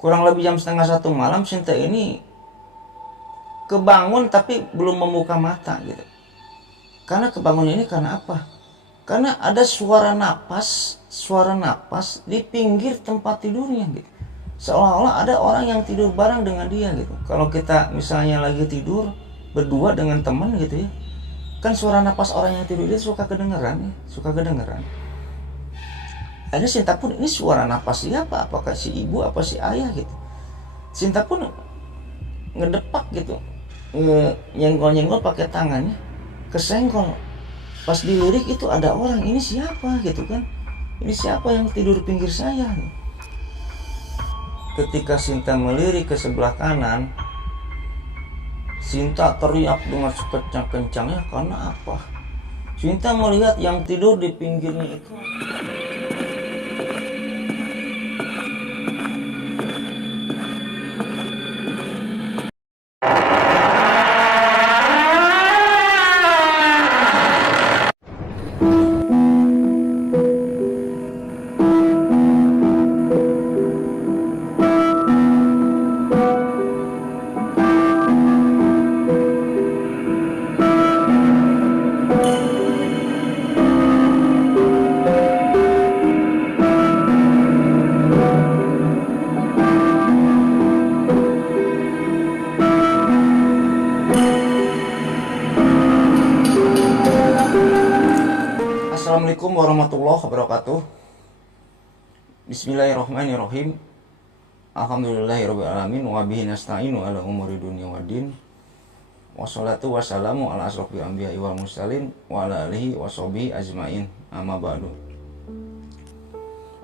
Kurang lebih jam setengah 1 malam Sinta ini kebangun tapi belum membuka mata gitu. Karena kebangunnya ini karena apa? Karena ada suara napas di pinggir tempat tidurnya gitu. Seolah-olah ada orang yang tidur bareng dengan dia gitu. Kalau kita misalnya lagi tidur berdua dengan teman gitu ya, kan suara napas orang yang tidur itu suka kedengeran ya, suka kedengeran. Ada Sinta pun ini suara napas siapa? Apakah si ibu apa si ayah gitu? Sinta pun ngedepak gitu, nyenggol-nyenggol pakai tangannya, kesenggol. Pas dilirik itu ada orang, ini siapa gitu kan? Ini siapa yang tidur pinggir saya? Ketika Sinta melirik ke sebelah kanan, Sinta teriak dengan sekencang-kencangnya karena apa? Sinta melihat yang tidur di pinggirnya itu. Assalamualaikum warahmatullahi wabarakatuh. Bismillahirrahmanirrahim. Alhamdulillahirrahmanirrahim. Wabihi nasta'inu ala umuri dunia waddin. Wassalatu wassalamu ala asrofil anbiya'i wal mursalin wa ala alihi wa sahbihi ajmain. Amma ba'du.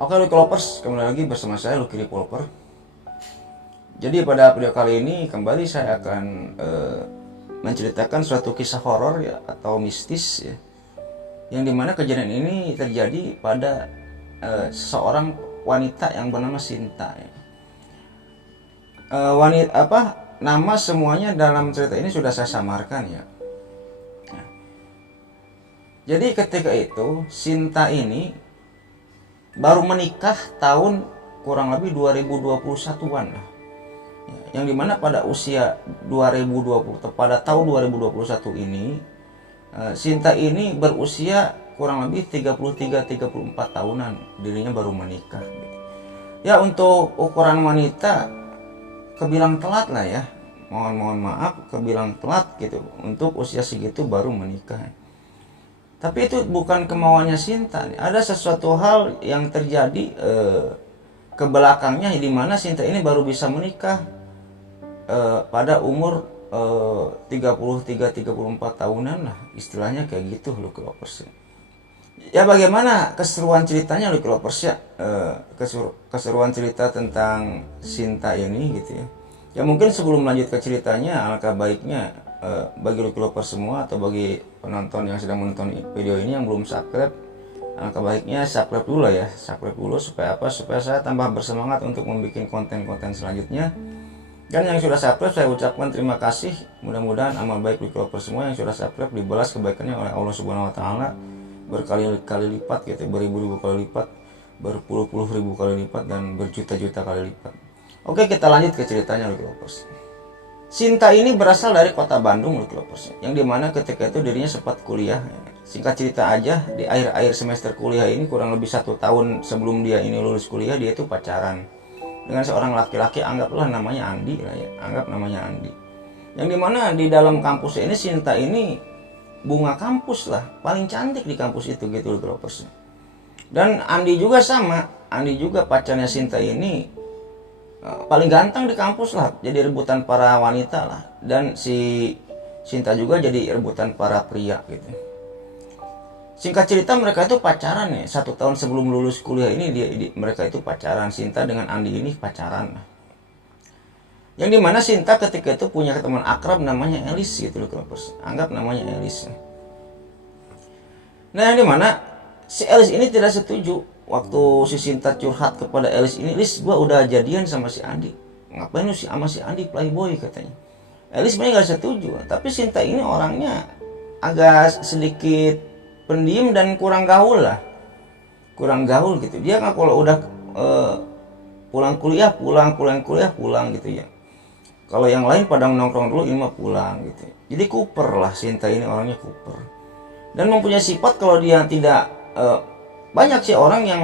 Oke Lucky Lovers, kembali lagi bersama saya Lucky Lover. Jadi pada video kali ini kembali saya akan menceritakan suatu kisah horor ya, atau mistis ya, yang dimana kejadian ini terjadi pada seseorang wanita yang bernama Sinta ya. Nama semuanya dalam cerita ini sudah saya samarkan ya. Nah, jadi ketika itu Sinta ini baru menikah tahun kurang lebih 2021-an lah. Ya, yang dimana pada usia 2020 pada tahun 2021 ini Sinta ini berusia kurang lebih 33-34 tahunan, dirinya baru menikah. Ya untuk ukuran wanita kebilang telat lah ya, mohon maaf kebilang telat gitu untuk usia segitu baru menikah. Tapi itu bukan kemauannya Sinta. Ada sesuatu hal yang terjadi ke belakangnya di mana Sinta ini baru bisa menikah pada umur 33-34 tahunan lah, istilahnya kayak gitu Lucky Lovers. Ya bagaimana keseruan ceritanya Lucky Lovers ya, keseruan cerita tentang Sinta ini gitu ya. Ya mungkin sebelum lanjut ke ceritanya, alangkah baiknya bagi Lucky Lovers semua atau bagi penonton yang sedang menonton video ini yang belum subscribe, alangkah baiknya subscribe dulu ya, subscribe dulu supaya apa? Supaya saya tambah bersemangat untuk membuat konten-konten selanjutnya. Dan yang sudah subscribe saya ucapkan terima kasih. Mudah-mudahan amal baik Lucky Lovers semua yang sudah subscribe dibalas kebaikannya oleh Allah Subhanahu wa taala berkali-kali lipat gitu, beribu-ribu kali lipat, berpuluh-puluh ribu kali lipat, dan berjuta-juta kali lipat. Oke, kita lanjut ke ceritanya Lucky Lovers. Sinta ini berasal dari kota Bandung Lucky Lovers, yang dimana ketika itu dirinya sempat kuliah. Singkat cerita aja, di akhir-akhir semester kuliah ini kurang lebih 1 tahun sebelum dia ini lulus kuliah, dia itu pacaran dengan seorang laki-laki, anggaplah namanya Andi lah ya, anggap namanya Andi. Yang dimana di dalam kampus ini Sinta ini bunga kampus lah, paling cantik di kampus itu gitu Lucky Lovers. Dan Andi juga sama, Andi juga pacarnya Sinta ini paling ganteng di kampus lah, jadi rebutan para wanita lah. Dan si Sinta juga jadi rebutan para pria gitu. Singkat cerita mereka itu pacaran ya, 1 tahun sebelum lulus kuliah ini mereka itu pacaran, Sinta dengan Andi ini pacaran. Yang dimana Sinta ketika itu punya teman akrab namanya Elis gitu loh, anggap namanya Elis. Nah yang dimana si Elis ini tidak setuju waktu si Sinta curhat kepada Elis ini, Elis gua udah jadian sama si Andi, ngapain lu sama si Andi playboy katanya. Elis sebenarnya gak setuju, tapi Sinta ini orangnya agak sedikit pendiam dan kurang gaul lah, kurang gaul gitu. Dia kan kalau udah pulang kuliah pulang gitu ya. Kalau yang lain pada nongkrong dulu, ini mah pulang gitu. Jadi kuper lah, Sinta ini orangnya kuper. Dan mempunyai sifat kalau dia tidak banyak sih orang yang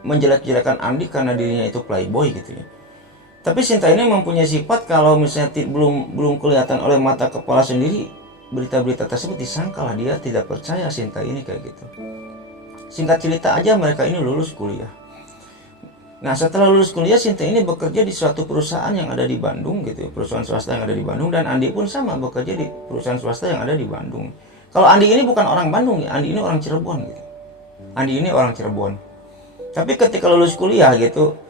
menjelek-jelekan Andi karena dirinya itu playboy gitu ya. Tapi Sinta ini mempunyai sifat kalau misalnya belum kelihatan oleh mata kepala sendiri, berita-berita tersebut disangka lah, dia tidak percaya Sinta ini kayak gitu. Singkat cerita aja, mereka ini lulus kuliah. Nah, setelah lulus kuliah, Sinta ini bekerja di suatu perusahaan yang ada di Bandung gitu, perusahaan swasta yang ada di Bandung, dan Andi pun sama bekerja di perusahaan swasta yang ada di Bandung. Kalau Andi ini bukan orang Bandung ya, Andi ini orang Cirebon gitu. Andi ini orang Cirebon. Tapi ketika lulus kuliah gitu,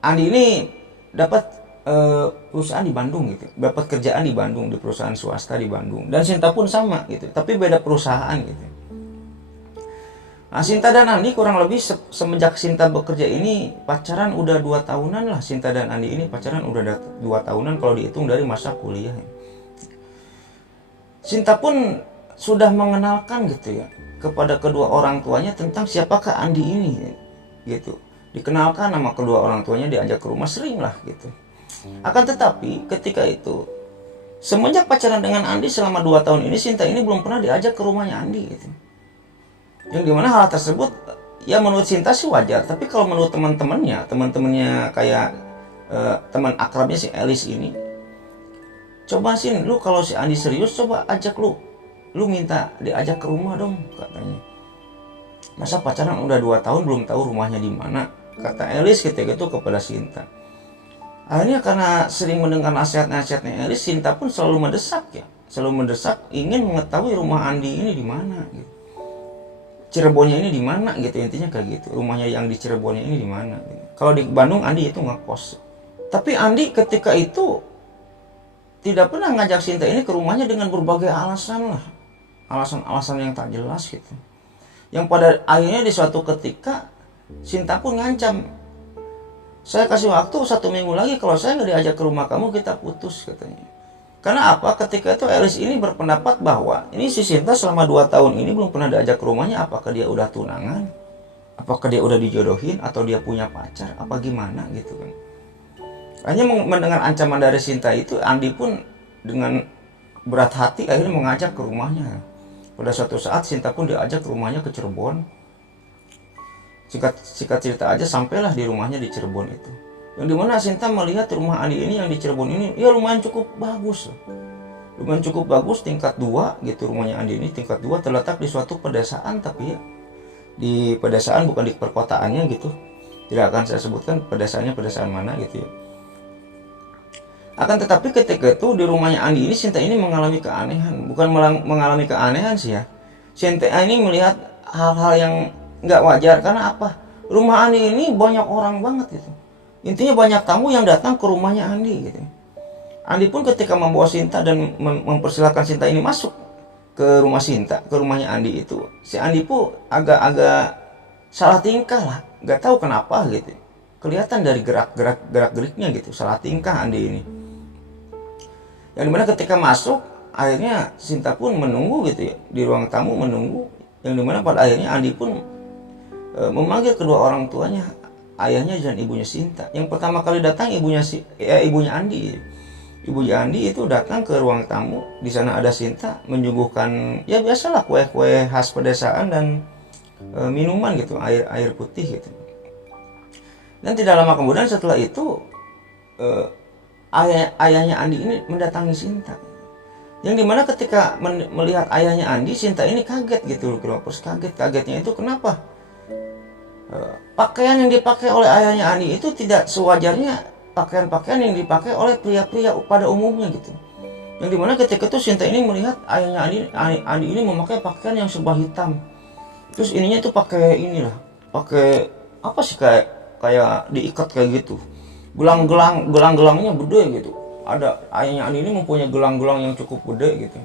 Andi ini dapat perusahaan di Bandung gitu, dapat kerjaan di Bandung di perusahaan swasta di Bandung. Dan Sinta pun sama gitu, tapi beda perusahaan gitu. Nah, Sinta dan Andi kurang lebih semenjak Sinta bekerja ini pacaran udah 2 tahunan lah. Sinta dan Andi ini pacaran udah 2 tahunan kalau dihitung dari masa kuliah. Sinta pun sudah mengenalkan gitu ya kepada kedua orang tuanya tentang siapakah Andi ini gitu. Dikenalkan nama kedua orang tuanya, diajak ke rumah sering lah gitu. Akan tetapi ketika itu, semenjak pacaran dengan Andi selama 2 tahun ini, Sinta ini belum pernah diajak ke rumahnya Andi gitu. Yang dimana hal tersebut ya menurut Sinta sih wajar, tapi kalau menurut teman-temannya kayak teman akrabnya si Elis ini, coba sih lu kalau si Andi serius, coba ajak lu minta diajak ke rumah dong katanya. Masa pacaran udah 2 tahun belum tahu rumahnya di mana, kata Elis ketika itu kepada Sinta. Akhirnya karena sering mendengar nasihat-nasihatnya Elis, Sinta pun selalu mendesak ingin mengetahui rumah Andi ini di mana gitu. Cirebonnya ini di mana gitu, intinya kayak gitu. Rumahnya yang di Cirebonnya ini di mana gitu. Kalau di Bandung Andi itu ngekos. Tapi Andi ketika itu tidak pernah ngajak Sinta ini ke rumahnya dengan berbagai alasan lah. Alasan-alasan yang tak jelas gitu. Yang pada akhirnya di suatu ketika Sinta pun ngancam, saya kasih waktu 1 minggu lagi, kalau saya nggak diajak ke rumah kamu kita putus katanya. Karena apa? Ketika itu Elis ini berpendapat bahwa ini si Sinta selama 2 tahun ini belum pernah diajak ke rumahnya. Apakah dia udah tunangan? Apakah dia udah dijodohin? Atau dia punya pacar? Apa gimana gitu kan. Hanya mendengar ancaman dari Sinta itu, Andi pun dengan berat hati akhirnya mengajak ke rumahnya. Pada suatu saat Sinta pun diajak ke rumahnya ke Cirebon. Singkat cerita aja, sampailah di rumahnya di Cirebon itu. Yang dimana Sinta melihat rumah Andi ini yang di Cirebon ini ya lumayan cukup bagus. Lumayan cukup bagus, tingkat 2 gitu rumahnya Andi ini, tingkat 2, terletak di suatu pedesaan, tapi ya di pedesaan bukan di perkotaannya gitu. Tidak akan saya sebutkan pedesaannya pedesaan mana gitu ya. Akan tetapi ketika itu di rumahnya Andi ini, Sinta ini mengalami keanehan. Bukan mengalami keanehan sih ya, Sinta ini melihat hal-hal yang nggak wajar. Karena apa? Rumah Andi ini banyak orang banget gitu. Intinya banyak tamu yang datang ke rumahnya Andi gitu. Andi pun ketika membawa Sinta dan mempersilahkan Sinta ini masuk ke rumah Sinta, ke rumahnya Andi itu, si Andi pun agak salah tingkah lah, nggak tahu kenapa gitu. Kelihatan dari gerak-geriknya gitu, salah tingkah Andi ini. Yang dimana ketika masuk, akhirnya Sinta pun menunggu gitu ya, di ruang tamu menunggu. Yang dimana pada akhirnya Andi pun memanggil kedua orang tuanya, ayahnya dan ibunya Sinta. Yang pertama kali datang ibunya Andi. Ibunya Andi itu datang ke ruang tamu. Di sana ada Sinta menyuguhkan ya biasalah kue-kue khas pedesaan dan minuman gitu, air putih gitu. Dan tidak lama kemudian setelah itu ayahnya Andi ini mendatangi Sinta. Yang dimana ketika melihat ayahnya Andi, Sinta ini kaget gitu loh, kagetnya itu kenapa? Pakaian yang dipakai oleh ayahnya Andi itu tidak sewajarnya pakaian-pakaian yang dipakai oleh pria-pria pada umumnya gitu. Yang dimana ketika itu Sinta ini melihat ayahnya Andi ini memakai pakaian yang serba hitam. Terus ininya itu pakai apa sih, kayak diikat kayak gitu. Gelang-gelangnya gede gitu. Ada ayahnya Andi ini mempunyai gelang-gelang yang cukup gede gitu.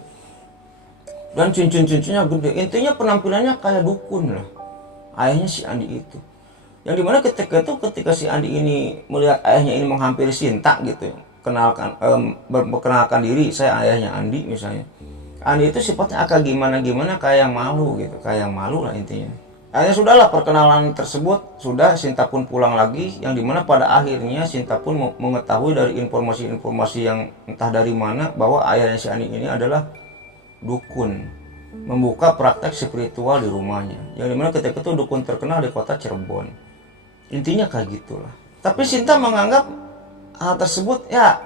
Dan cincin-cincinnya gede. Intinya penampilannya kayak dukun lah. Ayahnya si Andi itu. Yang dimana ketika si Andi ini melihat ayahnya ini menghampiri Sinta gitu, memperkenalkan diri, saya ayahnya Andi misalnya. Andi itu sifatnya agak gimana kayak yang malu gitu, kayak yang malu lah intinya. Akhirnya sudahlah, perkenalan tersebut sudah, Sinta pun pulang lagi, yang dimana pada akhirnya Sinta pun mengetahui dari informasi-informasi yang entah dari mana bahwa ayahnya si Andi ini adalah dukun, membuka praktek spiritual di rumahnya, yang dimana ketika itu dukun terkenal di kota Cirebon. Intinya kayak gitulah. Tapi Sinta menganggap hal tersebut ya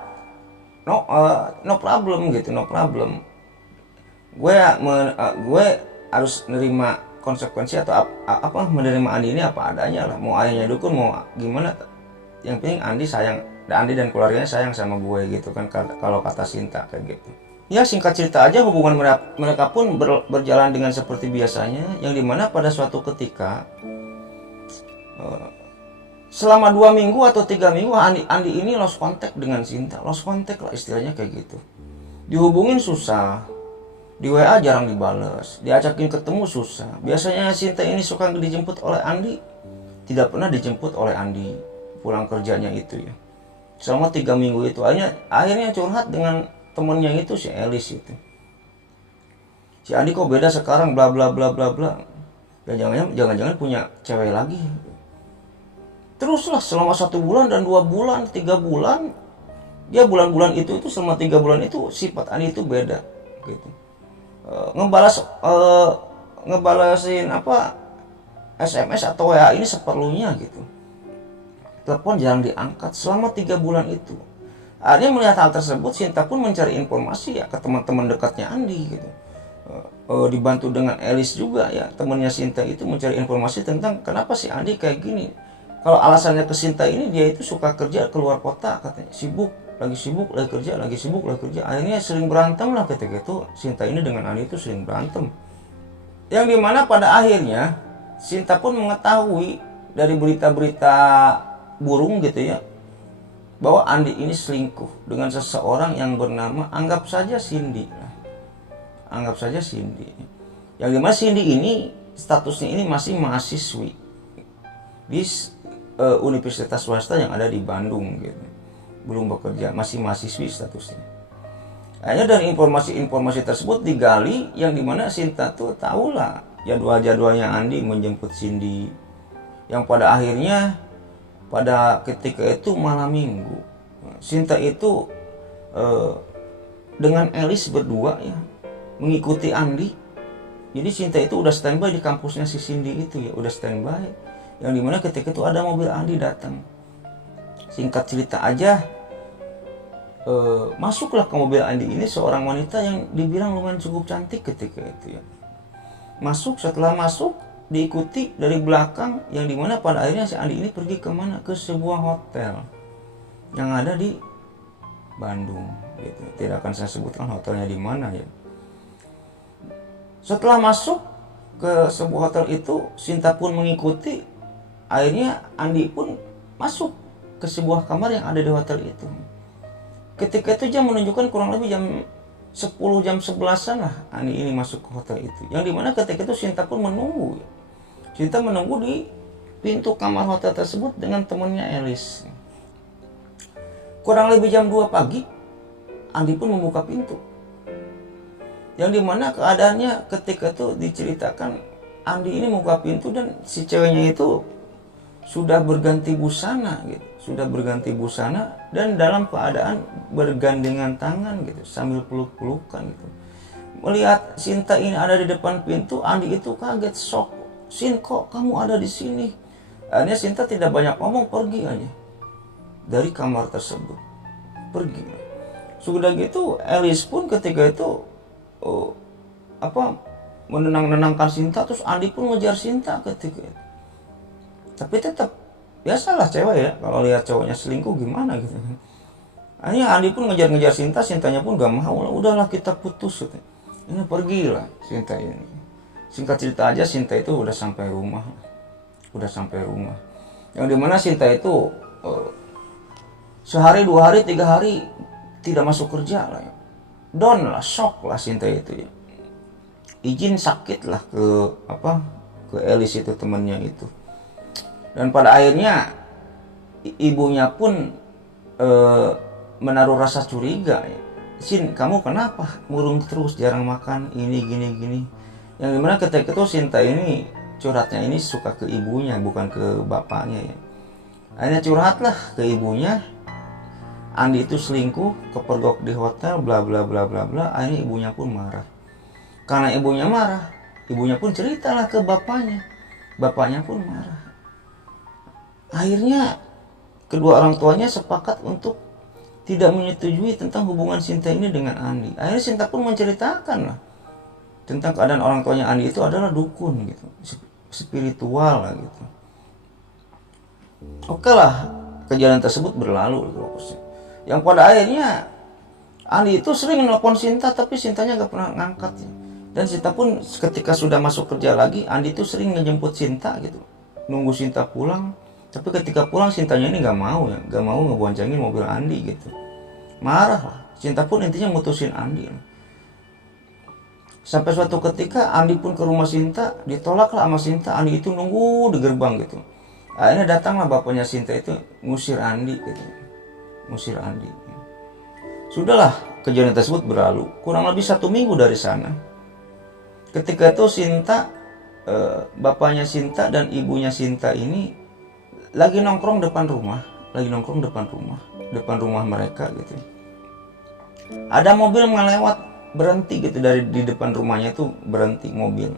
no problem gitu, no problem. Gue harus nerima konsekuensi atau apa menerima Andi ini apa adanya lah. Mau ayahnya dukun mau gimana, yang penting Andi sayang, Andi dan keluarganya sayang sama gue gitu kan, kalau kata Sinta kayak gitu. Ya singkat cerita aja, hubungan mereka pun berjalan dengan seperti biasanya, yang dimana pada suatu ketika selama 2 minggu atau 3 minggu Andi ini lost contact dengan Sinta, lost contact lah istilahnya kayak gitu. Dihubungin susah, di WA jarang dibales, diajakin ketemu susah. Biasanya Sinta ini suka dijemput oleh Andi, tidak pernah dijemput oleh Andi pulang kerjanya itu ya. Selama 3 minggu itu akhirnya curhat dengan temennya itu, si Elis itu. Si Andi kok beda sekarang, bla bla bla bla bla. Ya jangan-jangan punya cewek lagi. Teruslah selama 1 bulan dan 2 bulan, 3 bulan. Dia bulan-bulan itu selama 3 bulan itu sifat Andi itu beda gitu. Ngebalasin apa SMS atau WA ini seperlunya gitu. Telepon jarang diangkat selama 3 bulan itu. Akhirnya melihat hal tersebut, Sinta pun mencari informasi ya ke teman-teman dekatnya Andi gitu. Dibantu dengan Elis juga ya, temannya Sinta itu mencari informasi tentang kenapa si Andi kayak gini. Kalau alasannya ke Sinta ini, dia itu suka kerja keluar kota katanya, lagi sibuk lagi kerja. Akhirnya sering berantem lah ketika itu. Sinta ini dengan Andi itu sering berantem, yang dimana pada akhirnya Sinta pun mengetahui dari berita-berita burung gitu ya, bahwa Andi ini selingkuh dengan seseorang yang bernama anggap saja Cindy, yang dimana Cindy ini statusnya ini masih mahasiswi di universitas swasta yang ada di Bandung gitu, belum bekerja, masih mahasiswi statusnya. Hanya dari informasi-informasi tersebut digali, yang dimana Sinta tuh tahulah jadwalnya Andi menjemput Cindy, yang pada akhirnya pada ketika itu malam minggu, Sinta itu dengan Elis berdua ya mengikuti Andi. Jadi Sinta itu udah standby di kampusnya si Cindy itu ya, udah standby, yang dimana ketika itu ada mobil Andi datang. Singkat cerita aja, masuklah ke mobil Andi ini seorang wanita yang dibilang lumayan cukup cantik ketika itu ya. Setelah masuk diikuti dari belakang, yang dimana pada akhirnya si Andi ini pergi kemana, ke sebuah hotel yang ada di Bandung gitu. Tidak akan saya sebutkan hotelnya di mana ya. Setelah masuk ke sebuah hotel itu, Sinta pun mengikuti. Akhirnya Andi pun masuk ke sebuah kamar yang ada di hotel itu. Ketika itu jam menunjukkan kurang lebih jam 10, jam 11-an lah Andi ini masuk ke hotel itu. Yang dimana ketika itu Sinta pun menunggu. Sinta menunggu di pintu kamar hotel tersebut dengan temannya Elis. Kurang lebih jam 2 pagi, Andi pun membuka pintu. Yang dimana keadaannya ketika itu diceritakan, Andi ini membuka pintu dan si ceweknya itu sudah berganti busana gitu. Dan dalam keadaan bergandengan tangan gitu, sambil peluk-pelukan gitu. Melihat Sinta ini ada di depan pintu, Andi itu kaget, shock. Sin, kok kamu ada di sini? Akhirnya Sinta tidak banyak ngomong, pergi aja dari kamar tersebut, pergi. Sudah gitu Elis pun ketika itu menenangkan Sinta, terus Andi pun ngejar Sinta ketika itu. Tapi tetap biasalah cewek ya, kalau lihat cowoknya selingkuh gimana gitu. Akhirnya Andi pun ngejar-ngejar Sinta, Sintanya pun gak mau lah, udahlah kita putus gitu. Ini pergilah Sinta ini. Singkat cerita aja, Sinta itu udah sampai rumah. Yang dimana Sinta itu sehari, 2 hari, 3 hari tidak masuk kerja lah ya. Down lah, shock lah Sinta itu ya. Izin sakit lah ke Elis itu, temennya itu. Dan pada akhirnya ibunya pun menaruh rasa curiga ya. Sin, kamu kenapa murung terus, jarang makan, ini gini. Yang dimana ketika itu Sinta ini curhatnya ini suka ke ibunya, bukan ke bapaknya ya. Akhirnya curhatlah ke ibunya, Andi itu selingkuh, kepergok di hotel, bla bla bla bla bla. Akhirnya ibunya pun marah. Karena ibunya marah, ibunya pun ceritalah ke bapaknya. Bapaknya pun marah. Akhirnya kedua orang tuanya sepakat untuk tidak menyetujui tentang hubungan Sinta ini dengan Andi. Akhirnya Sinta pun menceritakan lah tentang keadaan orang tuanya Andi itu adalah dukun gitu, spiritual lah gitu. Oke lah, kejadian tersebut berlalu. Yang pada akhirnya Andi itu sering nelpon Sinta, tapi Sintanya gak pernah ngangkat ya. Dan Sinta pun ketika sudah masuk kerja lagi, Andi itu sering ngejemput Sinta gitu, nunggu Sinta pulang. Tapi ketika pulang Sintanya ini gak mau ya, gak mau ngeboncengin mobil Andi gitu. Marah lah. Sinta pun intinya mutusin Andi. Sampai suatu ketika Andi pun ke rumah Sinta, ditolak lah sama Sinta. Andi itu nunggu di gerbang gitu. Akhirnya datanglah bapaknya Sinta itu ngusir Andi gitu. Ngusir Andi. Sudahlah, kejadian tersebut berlalu. Kurang lebih 1 minggu dari sana. Ketika itu Sinta, bapaknya Sinta dan ibunya Sinta ini lagi nongkrong depan rumah. Depan rumah mereka gitu. Ada mobil melewat, berhenti gitu di depan rumahnya itu berhenti mobil.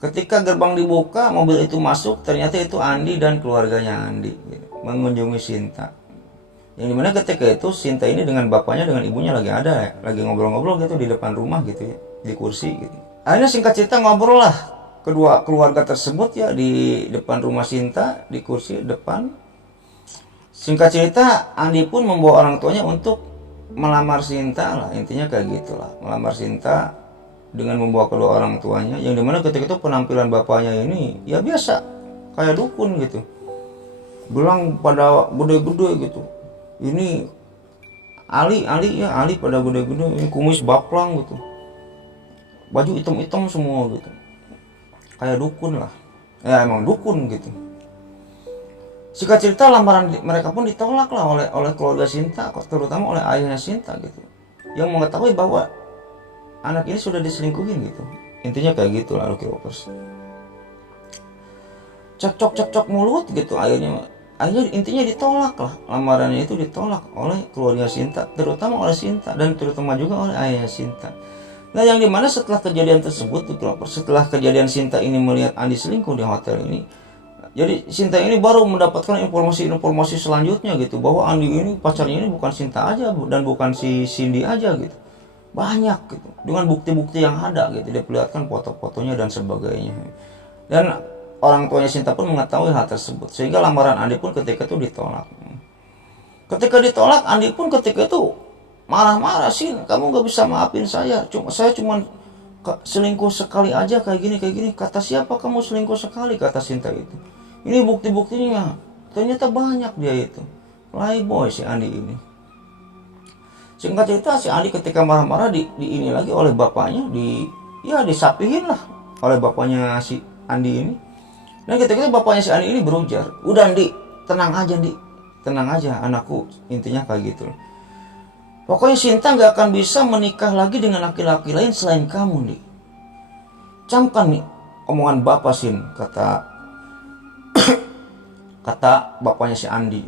Ketika gerbang dibuka, mobil itu masuk, ternyata itu Andi dan keluarganya Andi gitu, mengunjungi Sinta. Yang dimana ketika itu Sinta ini dengan bapaknya dengan ibunya lagi ngobrol-ngobrol gitu di depan rumah gitu ya, di kursi gitu. Akhirnya singkat cerita ngobrol lah kedua keluarga tersebut ya di depan rumah Sinta, di kursi depan. Singkat cerita Andi pun membawa orang tuanya untuk melamar Sinta lah, intinya kayak gitulah, melamar Sinta dengan membawa kedua orang tuanya. Yang dimana ketika itu penampilan bapaknya ini ya biasa kayak dukun gitu, gelang pada gede-gede gitu. Ini Ali pada gede-gede, ini kumis baplang gitu, baju hitam-hitam semua gitu, kayak dukun lah ya, emang dukun gitu. Singkat cerita lamaran mereka pun ditolak lah oleh keluarga Sinta, terutama oleh ayahnya Sinta gitu, yang mengetahui bahwa anak ini sudah diselingkuhin gitu. Intinya kayak gitu lah, Lucky Lovers. Cekcok mulut gitu. Akhirnya intinya ditolak lah, lamarannya itu ditolak oleh keluarga Sinta, terutama oleh Sinta dan terutama juga oleh ayahnya Sinta. Nah yang dimana setelah kejadian tersebut, setelah kejadian Sinta ini melihat Andi selingkuh di hotel ini, jadi Sinta ini baru mendapatkan informasi selanjutnya gitu, bahwa Andi ini pacarnya ini bukan Sinta aja dan bukan si Cindy aja gitu, banyak gitu, dengan bukti-bukti yang ada gitu, dia perlihatkan foto-fotonya dan sebagainya. Dan orang tuanya Sinta pun mengetahui hal tersebut, sehingga lamaran Andi pun ketika itu ditolak. Ketika ditolak, Andi pun ketika itu marah-marah, sih kamu gak bisa maafin saya cuma selingkuh sekali aja kayak gini. Kata siapa kamu selingkuh sekali, kata Sinta itu. Ini bukti-buktinya ternyata banyak, dia itu playboy si Andi ini. Singkat cerita si Andi ketika marah-marah di ini lagi oleh bapaknya, disapihin lah oleh bapaknya si Andi ini. Dan ketika itu bapaknya si Andi ini berujar, udah Andi, tenang aja anakku, intinya kayak gitu. Pokoknya Sinta gak akan bisa menikah lagi dengan laki-laki lain selain kamu, Di. Camkan nih omongan bapak, Sin, kata bapaknya si Andi.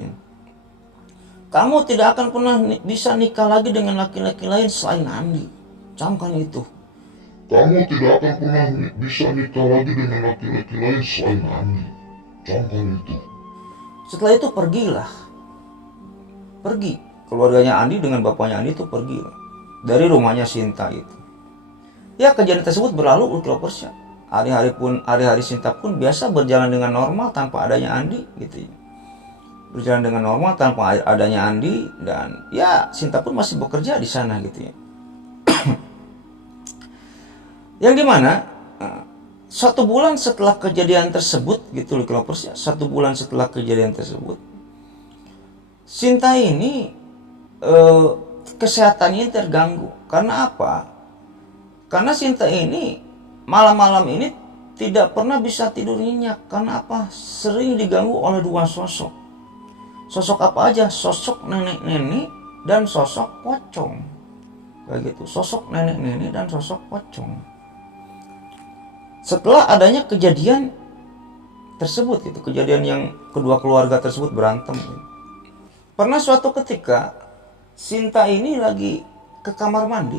Kamu tidak akan pernah bisa nikah lagi dengan laki-laki lain selain Andi. Camkan itu. Kamu tidak akan pernah bisa nikah lagi dengan laki-laki lain selain Andi. Camkan itu. Setelah itu pergi. Keluarganya Andi dengan bapaknya Andi itu pergi dari rumahnya Sinta itu. Ya kejadian tersebut berlalu, Ultravers ya. Hari-hari Sinta pun biasa berjalan dengan normal tanpa adanya Andi gitu ya. Berjalan dengan normal tanpa adanya Andi, dan ya Sinta pun masih bekerja di sana gitu ya. Yang dimana 1 bulan setelah kejadian tersebut gitu, Ultravers ya. 1 bulan setelah kejadian tersebut, Sinta ini kesehatannya terganggu. Karena apa? Karena Sinta ini malam-malam ini tidak pernah bisa tidur nyenyak. Karena apa? Sering diganggu oleh 2 sosok. Sosok apa aja? Sosok nenek-nenek dan sosok pocong. Kayak gitu. Sosok nenek-nenek dan sosok pocong. setelah adanya kejadian tersebut gitu, kejadian yang kedua keluarga tersebut berantem gitu. Pernah suatu ketika Sinta ini lagi ke kamar mandi,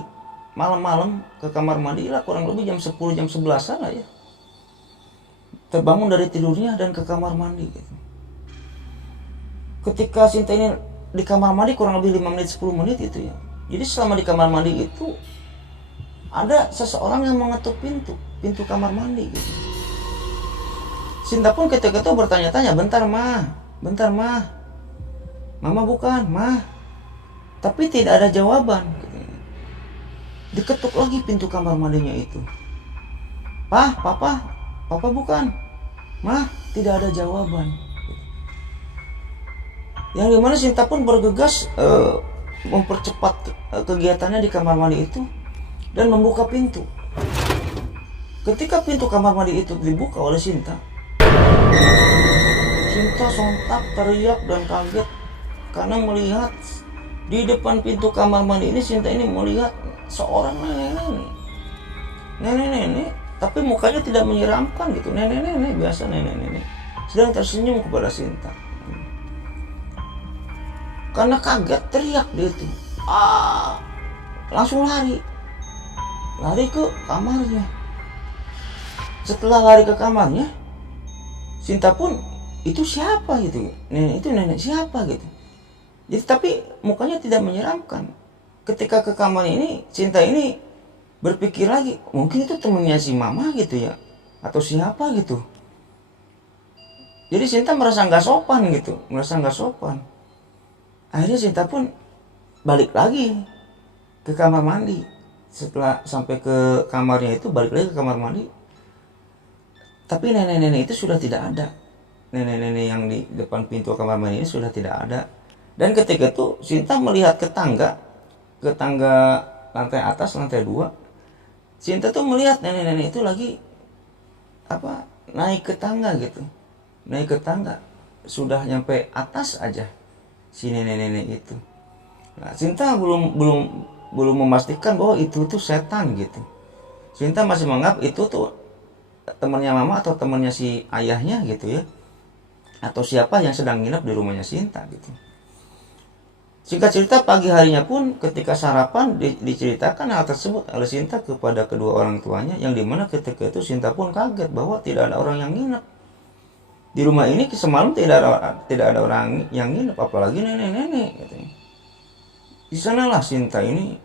malam-malam ke kamar mandi lah, kurang lebih jam 10 jam 11-an lah ya, terbangun dari tidurnya dan ke kamar mandi gitu. Ketika Sinta ini di kamar mandi kurang lebih 5 menit 10 menit gitu ya, jadi selama di kamar mandi itu ada seseorang yang mengetuk pintu kamar mandi gitu. Sinta pun ketika itu bertanya-tanya, bentar mah, mama bukan mah, tapi tidak ada jawaban gitu. Diketuk lagi pintu kamar mandinya itu, papa bukan mah, tidak ada jawaban. Yang dimana Sinta pun bergegas mempercepat kegiatannya di kamar mandi itu dan membuka pintu. Ketika pintu kamar mandi itu dibuka oleh Sinta sontak teriak dan kaget karena melihat di depan pintu kamar mandi ini, Sinta ini melihat seorang nenek, tapi mukanya tidak menyeramkan gitu, nenek biasa, nenek sedang tersenyum kepada Sinta. Karena kaget teriak dia itu, langsung lari ke kamarnya. Setelah lari ke kamarnya, Sinta pun, itu siapa gitu, nenek siapa gitu. Jadi tapi mukanya tidak menyeramkan. Ketika ke kamar ini, Sinta ini berpikir lagi, mungkin itu temannya si mama gitu ya, atau siapa gitu. Jadi Sinta merasa nggak sopan. Akhirnya Sinta pun balik lagi ke kamar mandi. Setelah sampai ke kamarnya itu, balik lagi ke kamar mandi. Tapi nenek-nenek itu sudah tidak ada. Nenek-nenek yang di depan pintu kamar mandi ini sudah tidak ada. Dan ketika itu Sinta melihat ke tangga lantai atas, lantai 2. Sinta tuh melihat nenek-nenek itu lagi naik ke tangga gitu. Naik ke tangga, sudah nyampe atas aja si nenek-nenek itu. Nah, Sinta belum memastikan bahwa itu tuh setan gitu. Sinta masih menganggap itu tuh temannya mama atau temannya si ayahnya gitu ya, atau siapa yang sedang nginep di rumahnya Sinta gitu. Singkat cerita, pagi harinya pun ketika sarapan diceritakan hal tersebut oleh Sinta kepada kedua orang tuanya, yang dimana ketika itu Sinta pun kaget bahwa tidak ada orang yang nginep di rumah ini. Semalam tidak ada orang yang nginep, apalagi nenek-nenek katanya. Di sanalah Sinta ini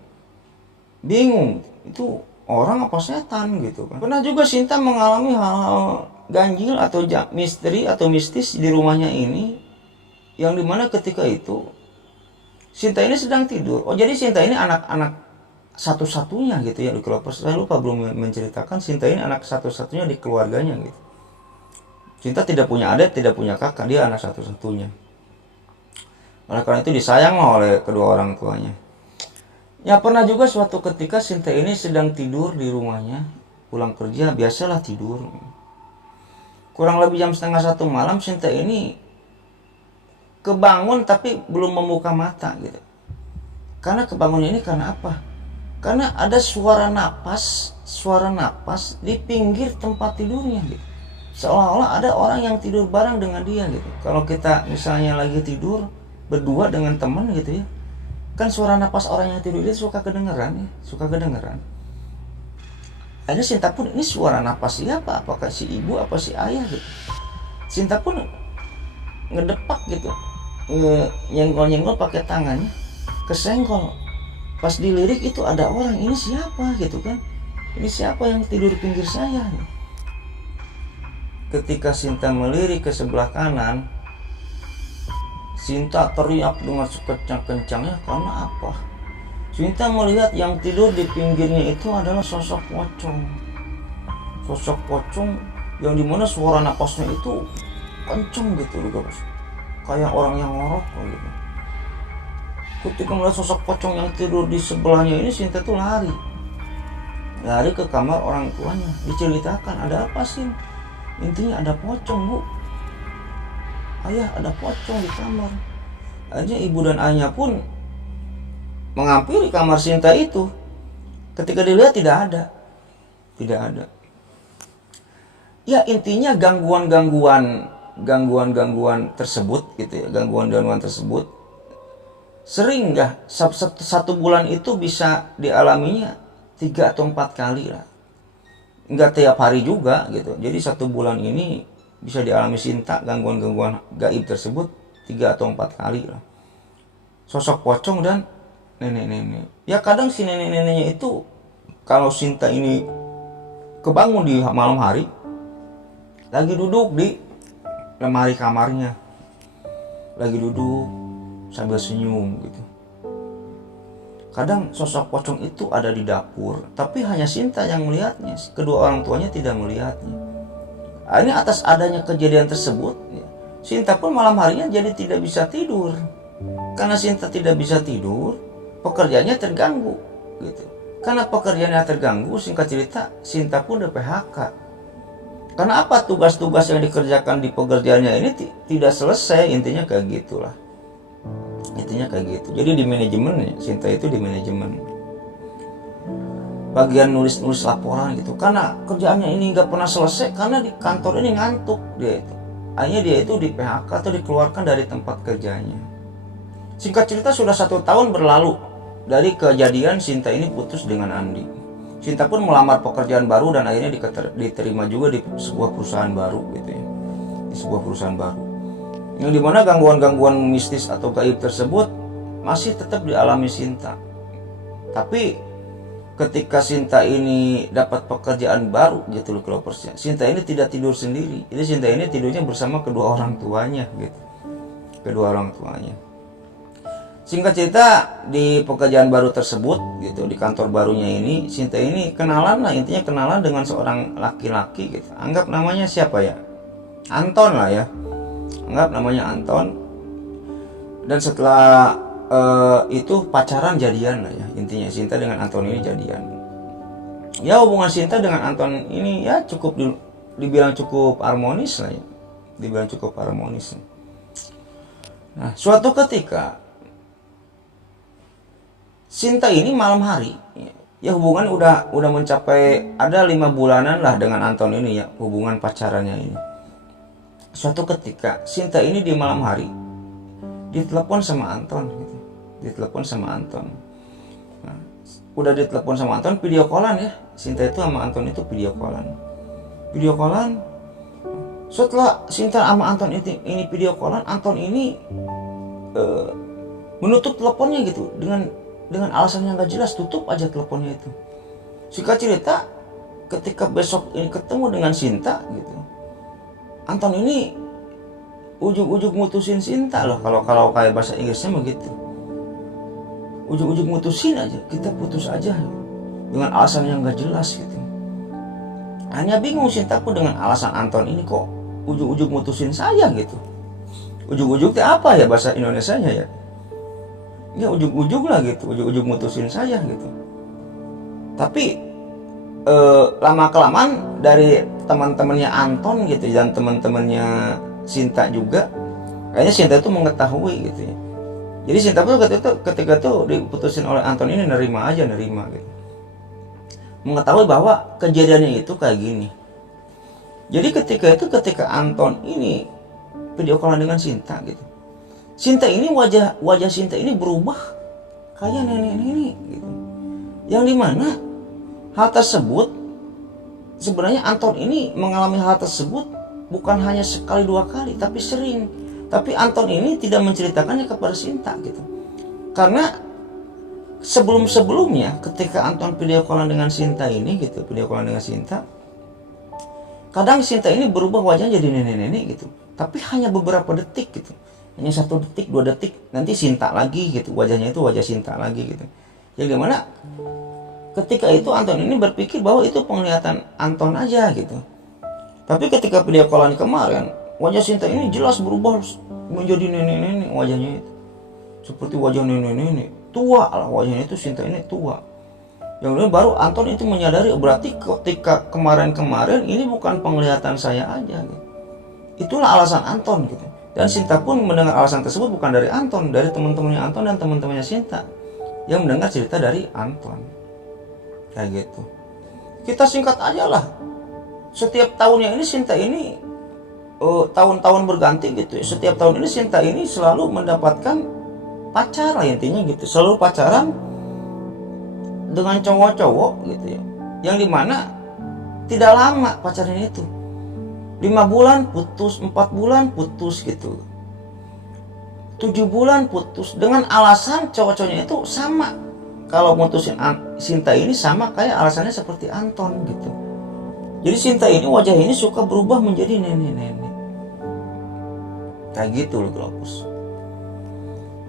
bingung, itu orang apa setan gitu kan. Pernah juga Sinta mengalami hal-hal ganjil atau misteri atau mistis di rumahnya ini, yang dimana ketika itu Sinta ini sedang tidur. Jadi Sinta ini anak satu-satunya gitu ya di keluarga. Saya lupa belum menceritakan, Sinta ini anak satu-satunya di keluarganya gitu. Sinta tidak punya adik, tidak punya kakak, dia anak satu-satunya. Oleh karena itu disayang oleh kedua orang tuanya. Ya pernah juga suatu ketika Sinta ini sedang tidur di rumahnya, pulang kerja, biasalah tidur. Kurang lebih jam 12:30 malam, Sinta ini kebangun tapi belum membuka mata gitu. Karena kebangun ini karena apa? Karena ada suara napas di pinggir tempat tidurnya gitu. Seolah-olah ada orang yang tidur bareng dengan dia gitu. Kalau kita misalnya lagi tidur berdua dengan teman gitu ya, kan suara napas orang yang tidur itu suka kedengeran. Akhirnya Sinta pun, ini suara napas siapa? Apakah si ibu apa si ayah gitu. Sinta pun ngedepak gitu, nyenggol pakai tangannya, kesenggol. Pas dilirik itu ada orang, ini siapa gitu kan? Ini siapa yang tidur di pinggir saya? Ketika Sinta melirik ke sebelah kanan, Sinta teriak dengan sekencang-kencangnya. Karena apa? Sinta melihat yang tidur di pinggirnya itu adalah sosok pocong yang dimana suara napasnya itu kenceng gitu loh guys, kayak orang yang ngorok gitu. Ketika melihat sosok pocong yang tidur di sebelahnya ini, Sinta tuh lari ke kamar orang tuanya. Diceritakan, ada apa sih? Intinya ada pocong, bu. Ayah, ada pocong di kamar. Akhirnya ibu dan ayahnya pun menghampiri kamar Sinta itu. Ketika dilihat tidak ada. Ya intinya gangguan-gangguan tersebut gitu ya, gangguan-gangguan tersebut sering nggak satu bulan itu bisa dialaminya 3 atau 4 kali lah, nggak tiap hari juga gitu. Jadi 1 bulan ini bisa dialami Sinta gangguan-gangguan gaib tersebut 3 atau 4 kali lah. Sosok pocong dan nenek-nenek. Ya kadang si nenek-neneknya itu kalau Sinta ini kebangun di malam hari, lagi duduk di lemari kamarnya, lagi duduk sambil senyum gitu. Kadang sosok pocong itu ada di dapur, tapi hanya Sinta yang melihatnya, kedua orang tuanya tidak melihatnya. Ini atas adanya kejadian tersebut, Sinta pun malam harinya jadi tidak bisa tidur. Karena Sinta tidak bisa tidur, pekerjaannya terganggu gitu. Karena pekerjaannya terganggu, singkat cerita Sinta pun udah PHK. Karena apa, tugas-tugas yang dikerjakan di pekerjaannya ini tidak selesai, intinya kayak gitulah. Intinya kayak gitu. Jadi di manajemen ya, Sinta itu di manajemen. Bagian nulis-nulis laporan gitu. Karena kerjaannya ini nggak pernah selesai, karena di kantor ini ngantuk dia itu. Akhirnya dia itu di PHK atau dikeluarkan dari tempat kerjanya. Singkat cerita sudah 1 tahun berlalu dari kejadian Sinta ini putus dengan Andi. Sinta pun melamar pekerjaan baru dan akhirnya diterima juga di sebuah perusahaan baru gitu ya. Di sebuah perusahaan baru. Yang dimana gangguan-gangguan mistis atau gaib tersebut masih tetap dialami Sinta. Tapi ketika Sinta ini dapat pekerjaan baru gitu loh, kelopersnya, Sinta ini tidak tidur sendiri. Jadi Sinta ini tidurnya bersama kedua orang tuanya gitu. Kedua orang tuanya. Singkat cerita di pekerjaan baru tersebut gitu, di kantor barunya ini, Sinta ini kenalan lah, intinya kenalan dengan seorang laki-laki gitu. Anggap namanya siapa ya? Anton lah ya. Anggap namanya Anton. Dan setelah itu pacaran, jadian lah ya. Intinya Sinta dengan Anton ini jadian. Ya hubungan Sinta dengan Anton ini ya cukup dibilang cukup harmonis lah ya. Dibilang cukup harmonis. Nah, suatu ketika Sinta ini malam hari ya hubungan udah mencapai ada 5 bulanan lah dengan Anton ini ya, hubungan pacarannya ini. Suatu ketika Sinta ini di malam hari ditelepon sama Anton gitu. Ditelepon sama Anton. Nah, udah ditelepon sama Anton, video callan ya. Sinta itu sama Anton itu video callan. Video callan. Setelah Sinta sama Anton ini video callan, Anton ini menutup teleponnya gitu dengan alasan yang gak jelas, tutup aja teleponnya itu. Singkat cerita, ketika besok ini ketemu dengan Sinta gitu, Anton ini ujung-ujung mutusin Sinta loh, kalau kayak bahasa Inggrisnya begitu. Ujung-ujung mutusin aja, kita putus aja dengan alasan yang gak jelas gitu. Hanya bingung Sinta pun dengan alasan Anton ini kok ujung-ujung mutusin saya gitu. Ujung-ujung itu apa ya bahasa Indonesianya ya? Ya ujung-ujung lah gitu, ujung-ujung mutusin saya gitu. Tapi lama-kelamaan dari teman-temannya Anton gitu dan teman-temannya Sinta juga, kayaknya Sinta itu mengetahui gitu ya. Jadi Sinta pun ketika itu diputusin oleh Anton ini nerima gitu. Mengetahui bahwa kejadiannya itu kayak gini. Jadi ketika Anton ini video callan dengan Sinta gitu, Sinta ini wajah Sinta ini berubah kayak nenek-nenek gitu. Yang dimana hal tersebut sebenarnya Anton ini mengalami hal tersebut bukan hanya sekali 2 kali, tapi sering. Tapi Anton ini tidak menceritakannya kepada Sinta gitu. Karena sebelum-sebelumnya ketika Anton video callan dengan Sinta ini gitu, video callan dengan Sinta, kadang Sinta ini berubah wajahnya jadi nenek-nenek gitu. Tapi hanya beberapa detik gitu. Hanya 1 detik, 2 detik, nanti Sinta lagi gitu, wajahnya itu wajah Sinta lagi gitu. Yang dimana ketika itu Anton ini berpikir bahwa itu penglihatan Anton aja gitu. Tapi ketika video callan kemarin, wajah Sinta ini jelas berubah menjadi nenek-nenek wajahnya itu. Seperti wajah nenek-nenek, tua lah wajahnya itu, Sinta ini tua. Yang ini baru Anton itu menyadari berarti ketika kemarin-kemarin ini bukan penglihatan saya aja gitu. Itulah alasan Anton gitu. Dan Sinta pun mendengar alasan tersebut bukan dari Anton, dari teman-temannya Anton dan teman-temannya Sinta yang mendengar cerita dari Anton. Kayak gitu. Kita singkat aja lah. setiap tahunnya ini Sinta ini tahun-tahun berganti gitu ya. Setiap tahun ini Sinta ini selalu mendapatkan pacar lah intinya gitu, selalu pacaran dengan cowok-cowok gitu ya, yang dimana tidak lama pacarnya itu, 5 bulan putus, 4 bulan putus gitu, 7 bulan putus, dengan alasan cowok-cowoknya itu sama. Kalau mutusin Sinta ini sama kayak alasannya seperti Anton gitu. Jadi Sinta ini wajah ini suka berubah menjadi nenek-nenek kayak gitu loh Globus.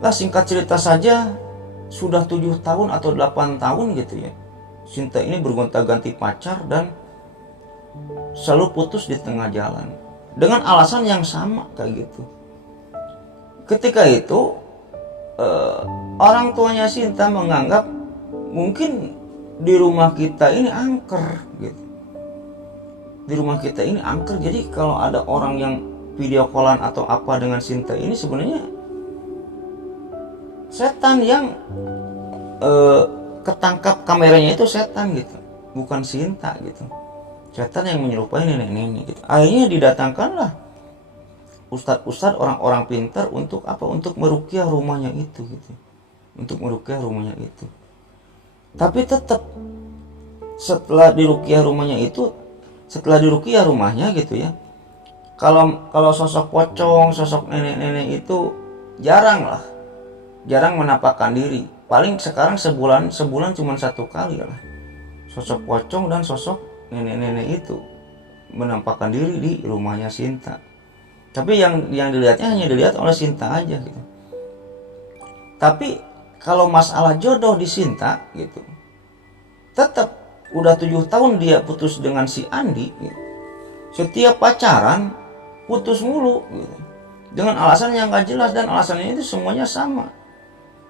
Lah singkat cerita saja, sudah 7 tahun atau 8 tahun gitu ya, Sinta ini bergonta-ganti pacar dan selalu putus di tengah jalan dengan alasan yang sama kayak gitu. Ketika itu orang tuanya Sinta menganggap mungkin di rumah kita ini angker gitu. Di rumah kita ini angker, jadi kalau ada orang yang video callan atau apa dengan Sinta ini sebenarnya setan yang ketangkap kameranya itu setan gitu, bukan Sinta gitu. Setan yang menyerupai nenek-nenek gitu. Akhirnya didatangkanlah ustadz-ustadz, orang-orang pintar untuk apa? Untuk meruqyah rumahnya itu gitu. Untuk meruqyah rumahnya itu. Tapi tetap setelah diruqyah rumahnya itu, setelah diruqyah rumahnya gitu ya, kalau sosok pocong, sosok nenek-nenek itu jarang menampakkan diri. Paling sekarang sebulan cuma 1 kali lah sosok pocong dan sosok nenek-nenek itu menampakkan diri di rumahnya Sinta. Tapi yang dilihatnya hanya dilihat oleh Sinta aja gitu. Tapi kalau masalah jodoh di Sinta gitu, tetap udah 7 tahun dia putus dengan si Andi gitu. Setiap pacaran putus mulu gitu, dengan alasan yang gak jelas, dan alasannya itu semuanya sama.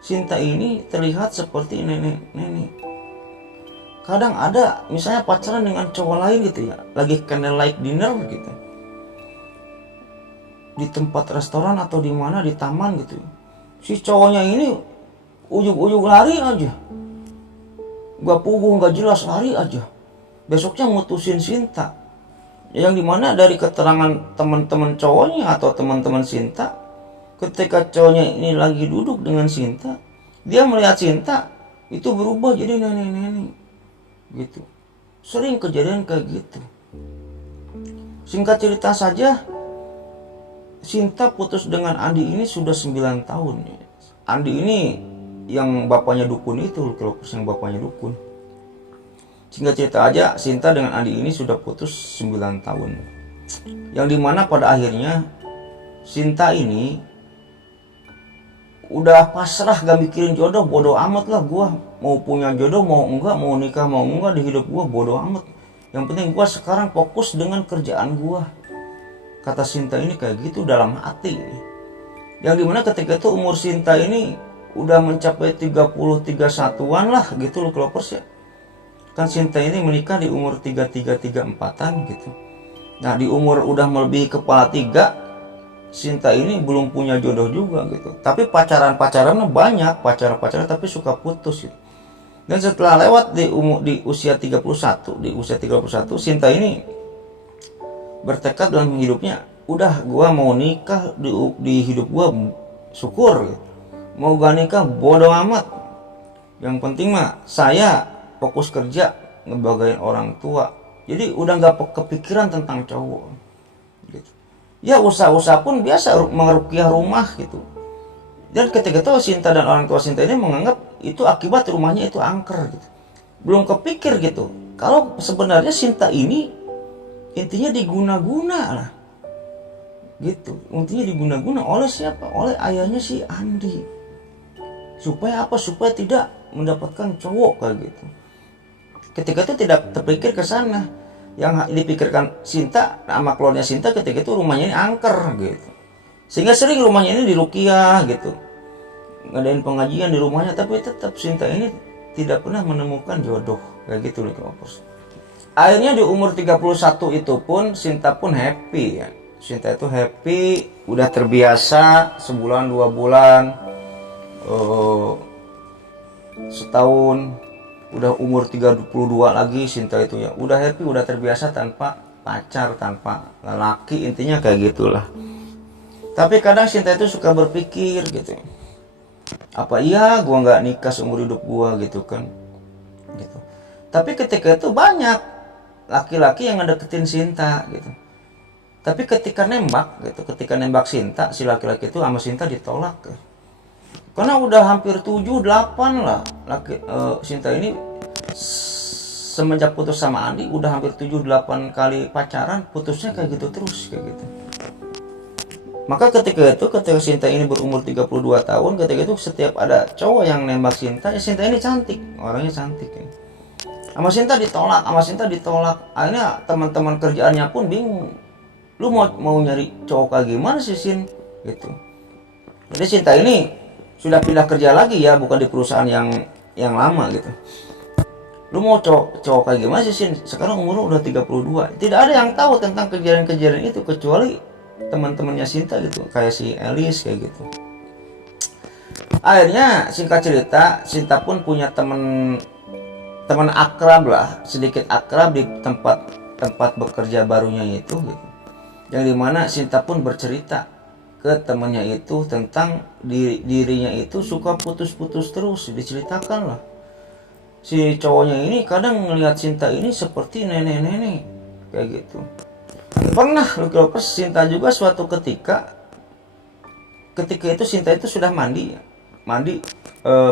Sinta ini terlihat seperti nenek-nenek. Kadang ada misalnya pacaran dengan cowok lain gitu ya, lagi candlelight dinner gitu, di tempat restoran atau di mana, di taman gitu, si cowoknya ini ujug-ujug lari aja, gak puguh gak jelas, lari aja, besoknya mutusin Sinta. Yang dimana dari keterangan teman-teman cowoknya atau teman-teman Sinta, ketika cowoknya ini lagi duduk dengan Sinta, dia melihat Sinta itu berubah jadi nenek-nenek gitu. Sering kejadian kayak gitu. Singkat cerita saja, Sinta putus dengan Andi ini sudah 9 tahun. Andi ini yang bapaknya dukun itu, kalau yang bapaknya dukun. Singkat cerita aja, Sinta dengan Andi ini sudah putus 9 tahun. Yang dimana pada akhirnya Sinta ini udah pasrah, gak mikirin jodoh, bodoh amat lah gua mau punya jodoh mau enggak, mau nikah mau enggak, di hidup gua bodoh amat, yang penting gua sekarang fokus dengan kerjaan gua, kata Sinta ini kayak gitu dalam hati. Yang dimana ketika itu umur Sinta ini udah mencapai 31-an lah gitu loh Klopers ya. Kan Sinta ini menikah di umur 33-34an gitu. Nah di umur udah melebihi kepala 3, Sinta ini belum punya jodoh juga gitu. Tapi pacarannya banyak, pacaran tapi suka putus gitu. Dan setelah lewat di usia 31, Sinta ini bertekad dalam hidupnya, udah gua mau nikah di hidup gua syukur gitu. Mau gak nikah bodoh amat. Yang penting mah saya fokus kerja ngebagain orang tua. Jadi udah gak kepikiran tentang cowok gitu. Ya usaha-usaha pun biasa meruqyah rumah gitu. Dan ketika itu Sinta dan orang tua Sinta ini menganggap itu akibat rumahnya itu angker gitu. Belum kepikir gitu, kalau sebenarnya Sinta ini intinya diguna-guna lah gitu. Intinya diguna-guna oleh siapa? Oleh ayahnya si Andi. Supaya apa? Supaya tidak mendapatkan cowok kayak gitu. Ketika itu tidak terpikir ke sana. Yang dipikirkan Sinta sama keluarnya Sinta ketika itu rumahnya ini angker gitu. Sehingga sering rumahnya ini diruqyah gitu, ngadain pengajian di rumahnya, tapi tetap Sinta ini tidak pernah menemukan jodoh kayak gitu loh Klopers. Akhirnya di umur 31 itu pun Sinta pun happy ya. Sinta itu happy, udah terbiasa sebulan 2 bulan, setahun, udah umur 32 lagi Sinta itu ya udah happy, udah terbiasa tanpa pacar, tanpa lelaki, intinya kayak gitulah. Tapi kadang Sinta itu suka berpikir gitu, apa iya gua nggak nikah seumur hidup gua gitu kan, gitu. Tapi ketika itu banyak laki-laki yang ngedeketin Sinta gitu. Tapi ketika nembak gitu, ketika nembak Sinta, si laki-laki itu sama Sinta ditolak. Karena udah hampir 7-8 lah Sinta ini semenjak putus sama Andi udah hampir 7-8 kali pacaran, putusnya kayak gitu terus kayak gitu. Maka ketika Sinta ini berumur 32 tahun, ketika itu setiap ada cowok yang nembak Sinta, ya Sinta ini cantik, orangnya cantik ya. Sama Sinta ditolak. Akhirnya teman-teman kerjaannya pun bingung. Lu mau nyari cowok kayak gimana sih Sin? Gitu. Jadi Sinta ini sudah pindah kerja lagi ya, bukan di perusahaan yang lama gitu. Lu mau cowok kayak gimana sih Sin? Sekarang umur lu udah 32. Tidak ada yang tahu tentang kejadian-kejadian itu kecuali teman-temannya Sinta gitu, kayak si Elis kayak gitu. Akhirnya singkat cerita, Sinta pun punya teman akrab lah, sedikit akrab di tempat bekerja barunya itu gitu. Yang dimana Sinta pun bercerita ke temannya itu tentang dirinya itu suka putus-putus terus, diceritakan lah. Si cowoknya ini kadang ngelihat Sinta ini seperti nenek-nenek kayak gitu. Pernah Lokilopers, Sinta juga suatu ketika itu Sinta itu sudah mandi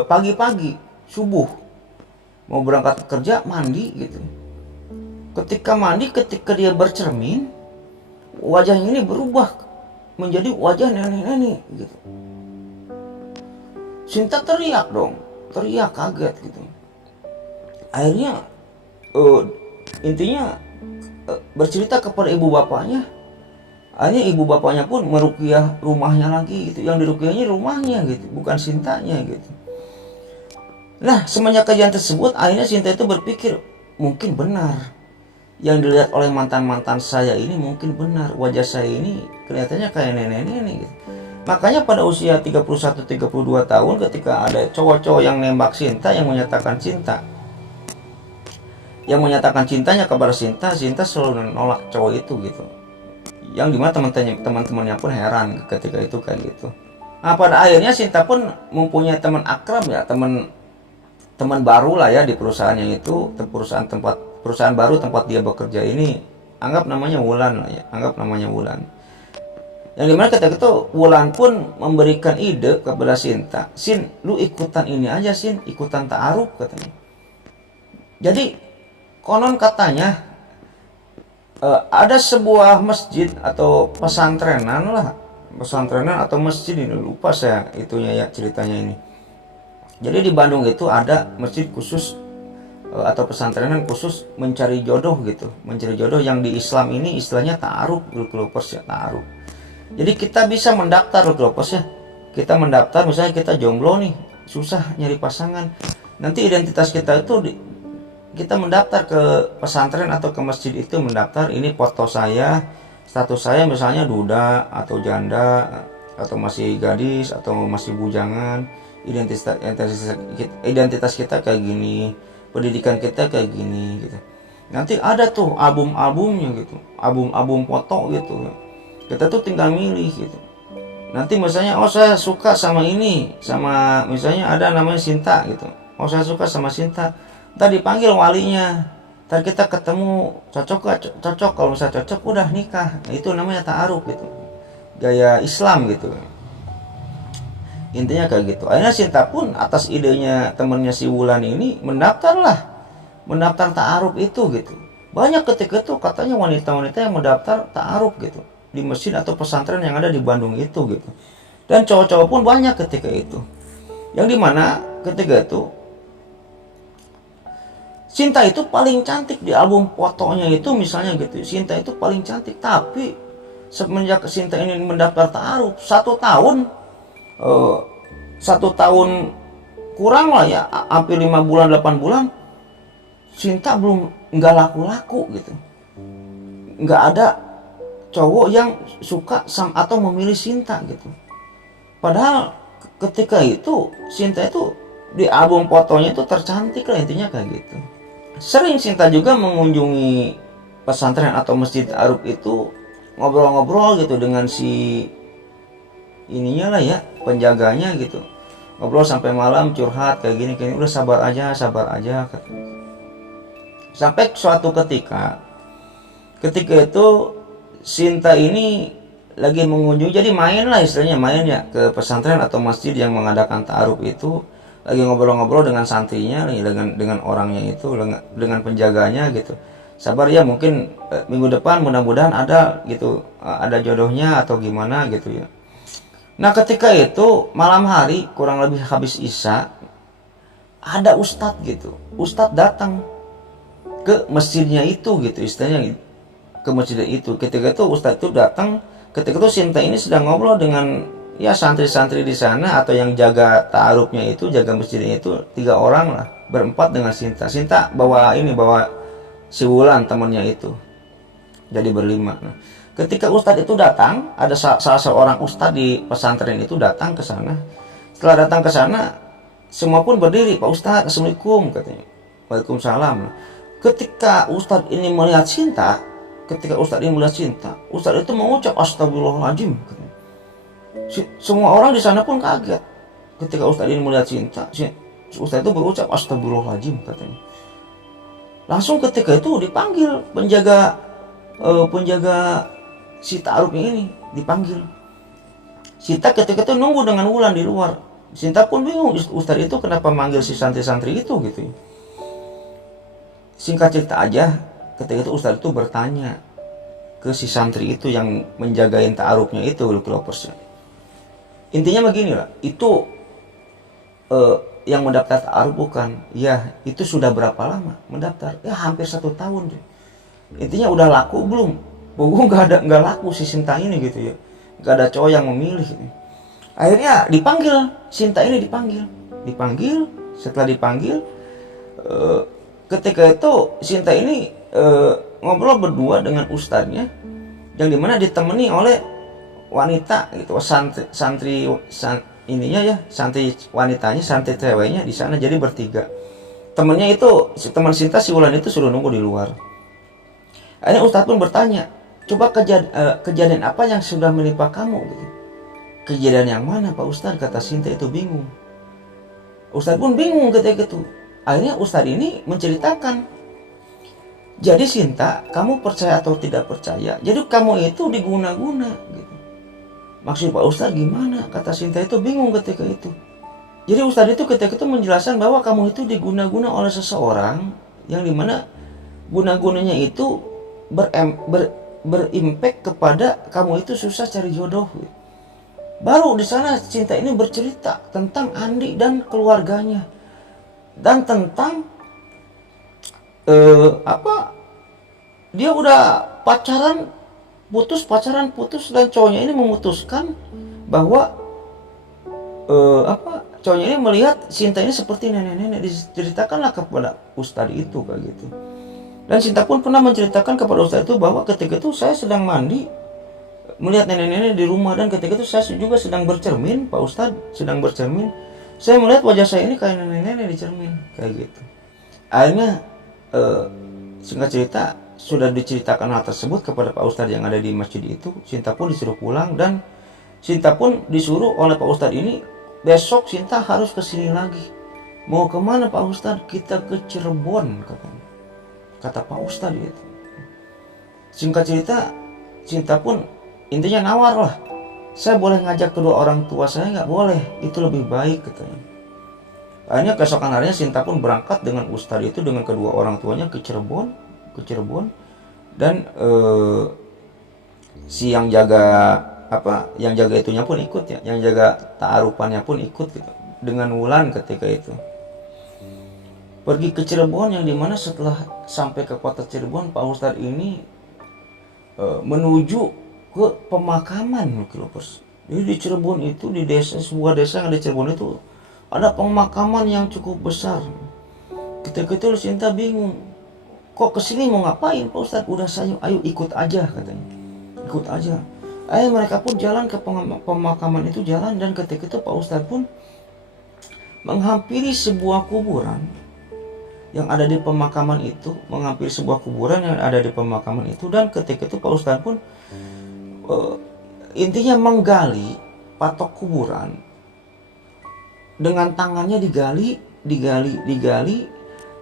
pagi-pagi subuh mau berangkat kerja, mandi gitu. Ketika dia bercermin, wajahnya ini berubah menjadi wajah nenek-nenek gitu. Sinta teriak kaget gitu. Akhirnya intinya bercerita kepada ibu bapaknya. Akhirnya ibu bapaknya pun meruqyah rumahnya lagi gitu. Yang diruqyahnya rumahnya gitu, bukan Sintanya gitu. Nah, semenjak kejadian tersebut, akhirnya Sinta itu berpikir, mungkin benar yang dilihat oleh mantan-mantan saya ini, mungkin benar wajah saya ini kelihatannya kayak nenek-nenek gitu. Makanya pada usia 31-32 tahun ketika ada cowok-cowok yang nembak Sinta, yang menyatakan cintanya kepada Sinta selalu menolak cowok itu gitu. Yang dimana teman-temannya pun heran ketika itu kayak gitu. Nah, pada akhirnya Sinta pun mempunyai teman akrab ya, teman baru lah ya di perusahaannya itu, perusahaan baru tempat dia bekerja ini, anggap namanya Wulan lah ya, Yang dimana ketika itu Wulan pun memberikan ide kepada Sinta, Sin, lu ikutan ini aja Sin, ikutan ta'aruf katanya. Jadi konon katanya ada sebuah masjid atau pesantrenan atau masjid, ini lupa saya itunya ya ceritanya ini. Jadi di Bandung itu ada masjid khusus atau pesantrenan khusus mencari jodoh gitu, yang di Islam ini istilahnya ta'aruf, Lokilopers ya, ta'aruf. Jadi kita bisa mendaftar Lokilopers ya, kita mendaftar misalnya kita jomblo nih, susah nyari pasangan, nanti identitas kita itu kita mendaftar ke pesantren atau ke masjid itu, mendaftar ini foto saya, status saya misalnya duda atau janda atau masih gadis atau masih bujangan, identitas kita kayak gini, pendidikan kita kayak gini gitu. Nanti ada tuh album-albumnya gitu, album foto gitu. Kita tuh tinggal milih gitu. Nanti misalnya saya suka sama ini, sama misalnya ada namanya Sinta gitu. Saya suka sama Sinta. Ntar dipanggil walinya, ntar kita ketemu, cocok, kalau misalnya cocok udah nikah. Nah, itu namanya ta'aruf gitu, gaya Islam gitu, intinya kayak gitu. Akhirnya Sinta pun atas idenya temennya si Wulan ini mendaftar ta'aruf itu gitu. Banyak ketika itu katanya wanita-wanita yang mendaftar ta'aruf gitu di masjid atau pesantren yang ada di Bandung itu gitu. Dan cowok-cowok pun banyak ketika itu, yang dimana ketika itu Sinta itu paling cantik di album fotonya itu misalnya gitu. Sinta itu paling cantik, tapi semenjak Sinta ini mendaftar ta'aruf 1 tahun, 1 tahun kurang lah ya, hampir 5 bulan 8 bulan, Sinta nggak laku gitu. Nggak ada cowok yang suka atau memilih Sinta gitu. Padahal ketika itu Sinta itu di album fotonya itu tercantik lah, intinya kayak gitu. Sering Sinta juga mengunjungi pesantren atau masjid Ta'aruf itu ngobrol-ngobrol gitu dengan si ininya lah ya, penjaganya gitu. Ngobrol sampai malam, curhat kayak gini, udah sabar aja sampai suatu ketika itu Sinta ini lagi mengunjungi, jadi main lah istilahnya, main ya ke pesantren atau masjid yang mengadakan ta'aruf itu, lagi ngobrol-ngobrol dengan santrinya, dengan orangnya itu, dengan penjaganya gitu. Sabar ya, mungkin minggu depan mudah-mudahan ada gitu, ada jodohnya atau gimana gitu ya. Nah ketika itu malam hari kurang lebih habis isya, ada ustadz gitu, ustadz datang ke masjidnya itu gitu, istilahnya ke masjid itu. Ketika itu ustadz itu datang, ketika itu Sinta ini sedang ngobrol dengan ya santri-santri di sana, atau yang jaga ta'arufnya itu, jaga masjidnya itu 3 orang lah, berempat dengan Sinta. Sinta bawa si Wulan temannya itu, jadi berlima. Nah, ketika ustadz itu datang, ada salah seorang ustadz di pesantren itu datang ke sana. Setelah datang ke sana, semua pun berdiri. Pak Ustadz, assalamualaikum katanya. Waalaikumsalam. Ketika ustadz ini melihat Sinta, ustadz itu mengucap astagfirullahaladzim. Semua orang di sana pun kaget. Ketika ustadz ini melihat Sinta, ustadz itu berucap astagfirullahaladzim katanya. Langsung ketika itu dipanggil penjaga si ta'arufnya ini, dipanggil. Sinta ketika itu nunggu dengan Wulan di luar. Sinta pun bingung, ustadz itu kenapa manggil si santri-santri itu gitu ya. Singkat cerita aja, ketika itu ustadz itu bertanya ke si santri itu yang menjagain ta'arufnya itu, Lokropers. Intinya begini lah, itu yang mendaftar ta'aruf bukan? Ya, itu sudah berapa lama mendaftar? Ya hampir 1 tahun deh. Intinya udah laku belum? Nggak laku si Sinta ini gitu ya. Nggak ada cowok yang memilih. Gitu. Akhirnya dipanggil, Sinta ini dipanggil. Setelah dipanggil, ketika itu Sinta ini ngobrol berdua dengan ustadznya, yang dimana ditemani oleh wanita gitu, santri ininya ya, santri wanitanya, santri ceweknya di sana, jadi bertiga. Temennya itu, teman Sinta si Wulan itu suruh nunggu di luar. Akhirnya ustadz pun bertanya, coba kejadian apa yang sudah menimpa kamu gitu. Kejadian yang mana Pak Ustadz? Kata Sinta itu bingung. Ustadz pun bingung ketika itu. Akhirnya ustadz ini menceritakan, jadi Sinta, kamu percaya atau tidak percaya, jadi kamu itu diguna-guna gitu. Maksud Pak Ustadz gimana? Kata Sinta itu bingung ketika itu. Jadi ustadz itu ketika itu menjelaskan bahwa kamu itu diguna-guna oleh seseorang, yang dimana guna-gunanya itu berimpact kepada kamu itu susah cari jodoh. Baru di sana Sinta ini bercerita tentang Andi dan keluarganya, dan tentang dia udah pacaran putus, dan cowoknya ini memutuskan bahwa cowoknya ini melihat Sinta ini seperti nenek-nenek. Diceritakanlah kepada ustadz itu kayak gitu. Dan Sinta pun pernah menceritakan kepada ustadz itu bahwa ketika itu saya sedang mandi, melihat nenek-nenek di rumah, dan ketika itu saya juga sedang bercermin, Pak Ustadz sedang bercermin, saya melihat wajah saya ini kayak nenek-nenek di cermin kayak gitu. Akhirnya singkat cerita, sudah diceritakan hal tersebut kepada Pak Ustadz yang ada di masjid itu. Sinta pun disuruh pulang, dan Sinta pun disuruh oleh Pak Ustadz ini, besok Sinta harus kesini lagi. Mau kemana Pak Ustadz? Kita ke Cirebon katanya, kata Pak Ustadz itu. Singkat cerita, Sinta pun intinya nawar lah, saya boleh ngajak kedua orang tua saya nggak? Boleh, itu lebih baik katanya. Akhirnya keesokan harinya Sinta pun berangkat dengan ustadz itu, dengan kedua orang tuanya ke Cirebon, dan si yang jaga itunya pun ikut ya, yang jaga ta'arufannya pun ikut gitu, dengan Wulan ketika itu pergi ke Cirebon, yang dimana setelah sampai ke kota Cirebon, Pak Ustadz ini menuju ke pemakaman. Jadi di Cirebon itu, di sebuah desa yang ada di Cirebon itu, ada pemakaman yang cukup besar. Ketika itu Sinta bingung, kok kesini mau ngapain Pak Ustadz? Udah saya, ayo ikut aja katanya, ikut aja. Ayo mereka pun jalan ke pemakaman itu, jalan, dan ketika itu Pak Ustadz pun menghampiri sebuah kuburan yang ada di pemakaman itu, menghampiri sebuah kuburan yang ada di pemakaman itu. Dan ketika itu Pak Ustadz pun intinya menggali patok kuburan dengan tangannya, digali,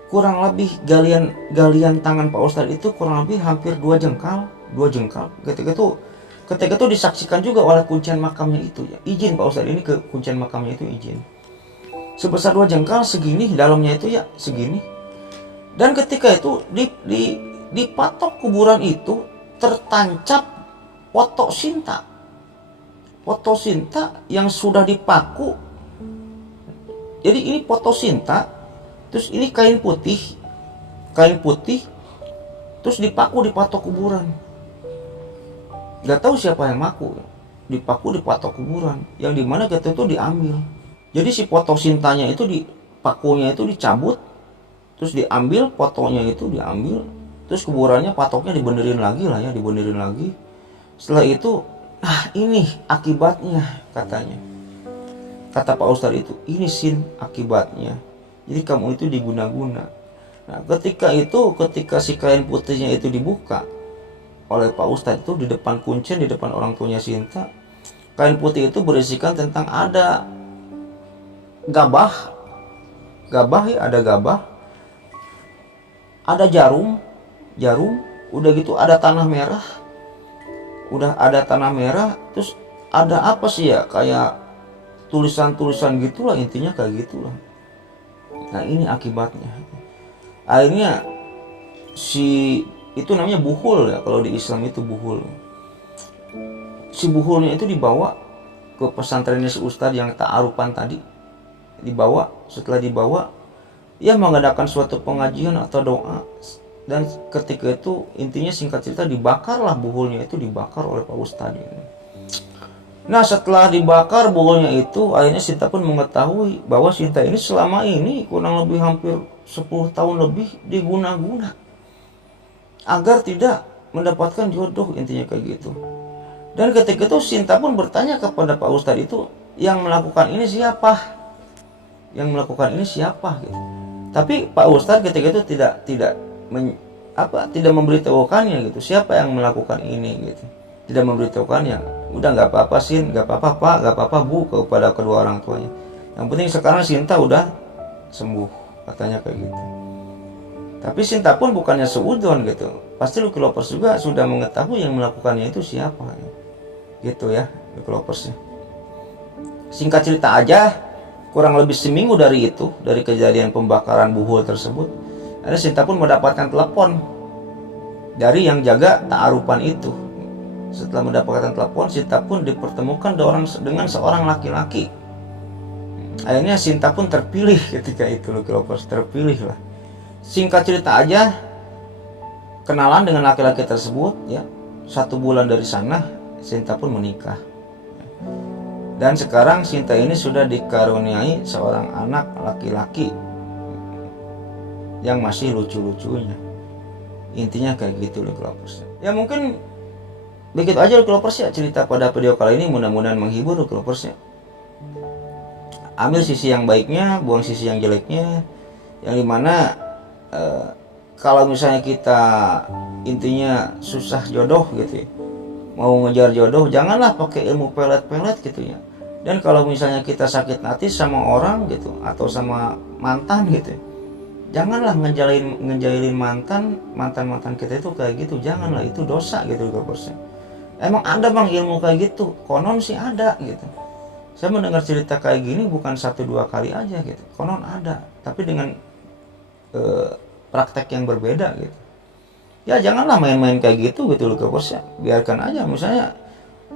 kurang lebih galian tangan Pak Ustadz itu kurang lebih hampir 2 jengkal. Ketika itu disaksikan juga oleh kuncian makamnya itu ya. Izin Pak Ustadz ini ke kuncian makamnya itu izin. Sebesar 2 jengkal segini dalamnya itu ya, segini. Dan ketika itu di patok kuburan itu tertancap foto Sinta. Foto Sinta yang sudah dipaku. Jadi ini foto Sinta, terus ini kain putih, terus dipaku di patok kuburan. Gak tahu siapa yang maku, dipaku di patok kuburan, yang dimana ketika itu diambil. Jadi si foto Sintanya itu pakunya itu dicabut, terus diambil fotonya itu diambil, terus kuburannya patoknya dibenerin lagi. Setelah itu, nah ini akibatnya katanya. Kata Pak Ustadz itu, ini Sin akibatnya. Jadi kamu itu diguna-guna. Nah ketika si kain putihnya itu dibuka oleh Pak Ustadz itu di depan kuncen, di depan orang tuanya Sinta, kain putih itu berisikan tentang ada gabah ya, ada gabah, ada jarum, udah gitu ada tanah merah, terus ada apa sih ya, kayak tulisan-tulisan gitulah, intinya kayak gitulah. Nah ini akibatnya. Akhirnya itu namanya buhul ya, kalau di Islam itu buhul. Si buhulnya itu dibawa ke pesantrennya si Ustadz yang ta'arupan tadi. Setelah dibawa, ia mengadakan suatu pengajian atau doa. Dan ketika itu intinya singkat cerita dibakarlah buhulnya itu, dibakar oleh Pak Ustadz ini. Nah setelah dibakar buhulnya itu, akhirnya Sinta pun mengetahui bahwa Sinta ini selama ini kurang lebih hampir 10 tahun lebih diguna-guna agar tidak mendapatkan jodoh, intinya kayak gitu. Dan ketika itu Sinta pun bertanya kepada Pak Ustadz itu, yang melakukan ini siapa? Gitu. Tapi Pak Ustadz ketika itu tidak memberitahukannya gitu, siapa yang melakukan ini gitu. Tidak memberitahukannya. Udah nggak apa-apa Sin, nggak apa-apa Pak, nggak apa-apa Bu, kepada kedua orang tuanya. Yang penting sekarang Sinta udah sembuh, katanya kayak gitu. Tapi Sinta pun bukannya seudon gitu. Pasti Lucky Lovers juga sudah mengetahui yang melakukannya itu siapa. Gitu ya, Lucky Loversnya. Singkat cerita aja, kurang lebih seminggu dari kejadian pembakaran buhul tersebut, ada Sinta pun mendapatkan telepon dari yang jaga ta'arupan itu. Setelah mendapatkan telepon, Sinta pun dipertemukan dengan seorang laki-laki. Akhirnya Sinta pun terpilih ketika itu, Lucky Lovers terpilih lah. Singkat cerita aja, kenalan dengan laki-laki tersebut ya. 1 bulan dari sana, Sinta pun menikah. Dan sekarang Sinta ini sudah dikaruniai seorang anak laki-laki yang masih lucu-lucunya. Intinya kayak gitu Lucky Lovers. Ya mungkin begitu aja Lucky Lovers ya cerita pada video kali ini, mudah-mudahan menghibur Lucky Lovers ya. Ambil sisi yang baiknya, buang sisi yang jeleknya. Yang dimana kalau misalnya kita intinya susah jodoh gitu ya, mau ngejar jodoh, janganlah pakai ilmu pelet-pelet gitu ya. Dan kalau misalnya kita sakit hati sama orang gitu atau sama mantan gitu ya, janganlah ngejailin mantan kita itu kayak gitu. Janganlah, itu dosa gitu Lucky Lovers. Emang ada bang ilmu kayak gitu? Konon sih ada gitu. Saya mendengar cerita kayak gini bukan 1-2 kali aja gitu. Konon ada, tapi dengan praktek yang berbeda gitu. Ya janganlah main-main kayak gitu Lucky Lovers ya. Biarkan aja, misalnya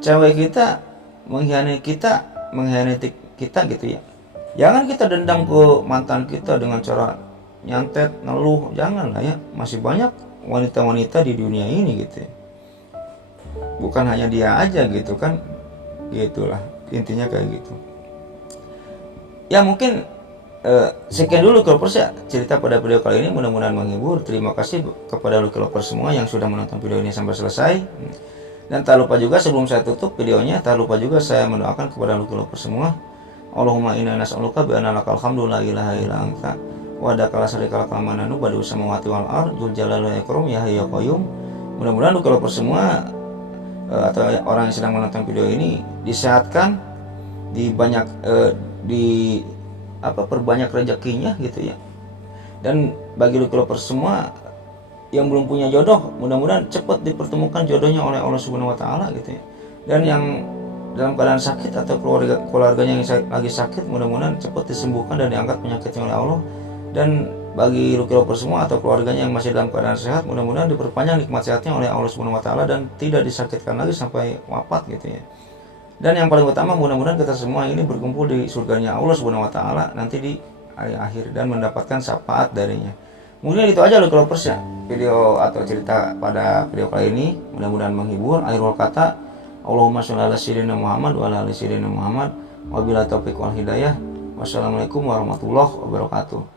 cewek kita mengkhianati kita gitu ya. Jangan kita dendam ke mantan kita dengan cara nyantet, ngeluh. Janganlah ya. Masih banyak wanita-wanita di dunia ini gitu ya. Bukan hanya dia aja gitu kan. Gitulah intinya kayak gitu. Ya mungkin sekian dulu Lucky Lovers ya cerita pada video kali ini, mudah-mudahan menghibur. Terima kasih kepada Lucky Lovers semua yang sudah menonton video ini sampai selesai. Dan tak lupa juga sebelum saya tutup videonya, tak lupa juga saya mendoakan kepada Lucky Lovers semua. Allahumma inna nas'aluka bi anna lakal hamdu la ilaha illa anta wa dakala sarikal kamananu badu samawati wal ard dzul jalali wal ikram ya hayyu ya qayyum. Mudah-mudahan developer semua atau orang yang sedang menonton video ini disehatkan, perbanyak rezekinya gitu ya. Dan bagi developer semua yang belum punya jodoh, mudah-mudahan cepat dipertemukan jodohnya oleh Allah Subhanahu wa taala gitu ya. Dan yang dalam keadaan sakit atau keluarganya yang lagi sakit, mudah-mudahan cepat disembuhkan dan diangkat penyakitnya oleh Allah. Dan bagi developer semua atau keluarganya yang masih dalam keadaan sehat, mudah-mudahan diperpanjang nikmat sehatnya oleh Allah Subhanahu wa taala dan tidak disakitkan lagi sampai wafat gitu ya. Dan yang paling utama, mudah-mudahan kita semua ini berkumpul di surganya Allah Subhanahu wa taala nanti di hari akhir dan mendapatkan syafaat darinya. Mungkin itu aja developers ya, video atau cerita pada video kali ini. Mudah-mudahan menghibur. Akhirul kata, Allahumma sholli ala sayyidina Muhammad wa ala ali sayyidina Muhammad. Wabillahi taufiq wal hidayah. Wassalamualaikum warahmatullahi wabarakatuh.